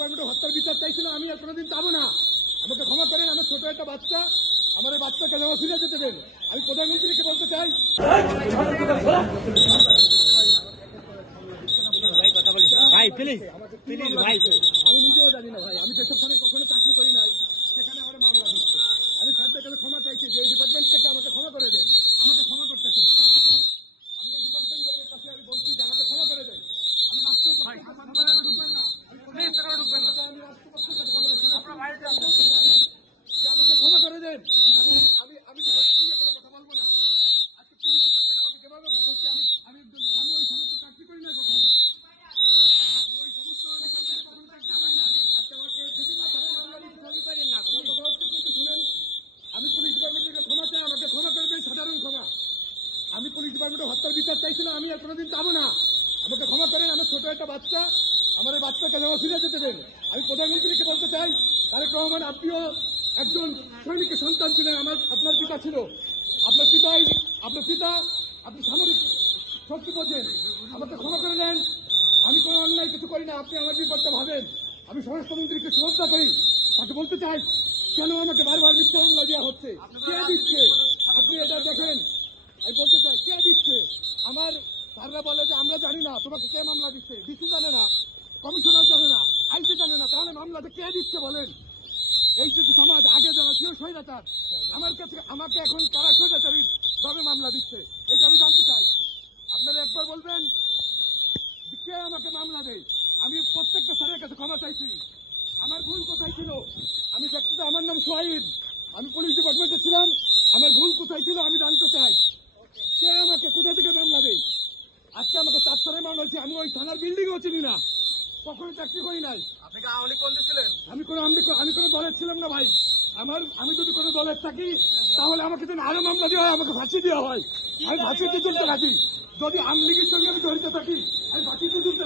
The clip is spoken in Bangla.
ডিপার্টমেন্টে হত্যার বিচার চাইছিল, আমি আর কোনোদিন চাবো না। আমাকে ক্ষমা করেন, আমার ছোট একটা বাচ্চা, আমার এই বাচ্চাকে যেন ফিরে যেতে দেন। আমি প্রধানমন্ত্রীকে বলতে চাই, ভাই প্লিজ প্লিজ ভাই, আমি নিজেও জানি না ভাই, আমি যেসবখানে কখনো চাকরি করি নাই সেখানে আমার মামলা দিচ্ছে। আমি স্যারদের কাছে ক্ষমা চাইছি যে এই ডিপার্টমেন্ট থেকে আমাকে ক্ষমা করে দেন, আমাকে ক্ষমা করতেছেন। আমি এই ডিপার্টমেন্টের কাছে আমি বলছি যে আমাকে ক্ষমা করে দেন। আমি রাষ্ট্রপক্ষে ঢুকবেন না, আমি রাষ্ট্রপক্ষের যে আমাকে ক্ষমা করে দেন। আমি আমি আমি নিয়ে কোনো কথা বলবো না। আজকে পুলিশ ডিপার্টমেন্ট আমাকে যেভাবে ফাঁসাচ্ছে, আমি আমি আমি ওই সমস্ত চাকরি করি না কখনো। আমি ওই সমস্ত ডিপার্টমেন্টে কখনো চাকরি করি না। আজকে আমাকে বিভিন্ন আমার কথা হচ্ছে কিন্তু শুনেন, আমি পুলিশ ডিপার্টমেন্টকে ক্ষমা চাই, আমাকে ক্ষমা করে দেন, সাধারণ ক্ষমা। আমি পুলিশ ডিপার্টমেন্টে হত্যার বিচার চাইছিল, আমি আর কোনোদিন চাবো না। আমাকে ক্ষমা করেন, আমার ছোট একটা বাচ্চা, আমার এই বাচ্চাকে যেন ফিরে যেতে দেন। আমি প্রধানমন্ত্রীকে বলতে চাই, তারেক রহমান, আপনিও একজন সৈনিকের সন্তান ছিলেন, আপনার পিতা ছিল, আপনার পিতা আপনি সামরিক শক্তি বোঝেন। আমাকে ক্ষমা করে দেন, আমি কোনো অন্যায় কিছু করি না, আপনি আমার বিপদটা ভাবেন। আমি স্বরাষ্ট্রমন্ত্রীকে শ্রদ্ধা করি, তাকে বলতে চাই কেন আমাকে বারবার মিথ্যা মামলা দেওয়া হচ্ছে, কে দিচ্ছে? আপনি এটা দেখেন, আমি বলতে চাই কে দিচ্ছে? আমার স্যাররা বলে যে আমরা জানি না, তোমাকে কে মামলা দিচ্ছে? ডিসি জানে না, কমিশনার জানে না, আইসি জানে না, তাহলে মামলাটা কে দিচ্ছে বলেন? এই যে সমাজ আগে যারা ছিল স্বৈরাচার, আমার কাছে আমাকে এখন কারা স্বৈরাচারীর ভাবে মামলা দিচ্ছে, এটা আমি জানতে চাই। আপনারা একবার বলবেন কে আমাকে মামলা দেয়? আমি প্রত্যেকটা স্যারের কাছে ক্ষমা চাইছি, আমার ভুল কোথায় ছিল? আমি ব্যক্তিগত, আমার নাম সোহাইব, আমি পুলিশ ডিপার্টমেন্টে ছিলাম, আমার ভুল কোথায় ছিল আমি জানতে চাই। কে আমাকে কোথা থেকে মামলা দেয়? আজকে আমাকে 4 থানায় মামলা হয়েছে, আমি ওই থানার বিল্ডিংও চিনি না, কখনো চাকরি করি নাই। আপনি কি আওয়ামী লীগ পন্থী ছিলেন? আমি কোনো দলের ছিলাম না ভাই। আমি যদি কোনো দলের থাকি তাহলে আমাকে যেন আরো মামলা দেওয়া হয়, আমাকে ফাঁসি দেওয়া হয়, আমি ফাঁসিতে ঝুলতে থাকি। যদি আওয়ামী লীগের সঙ্গে আমি জড়িত থাকি, আমি ফাঁসিতে ঝুলতে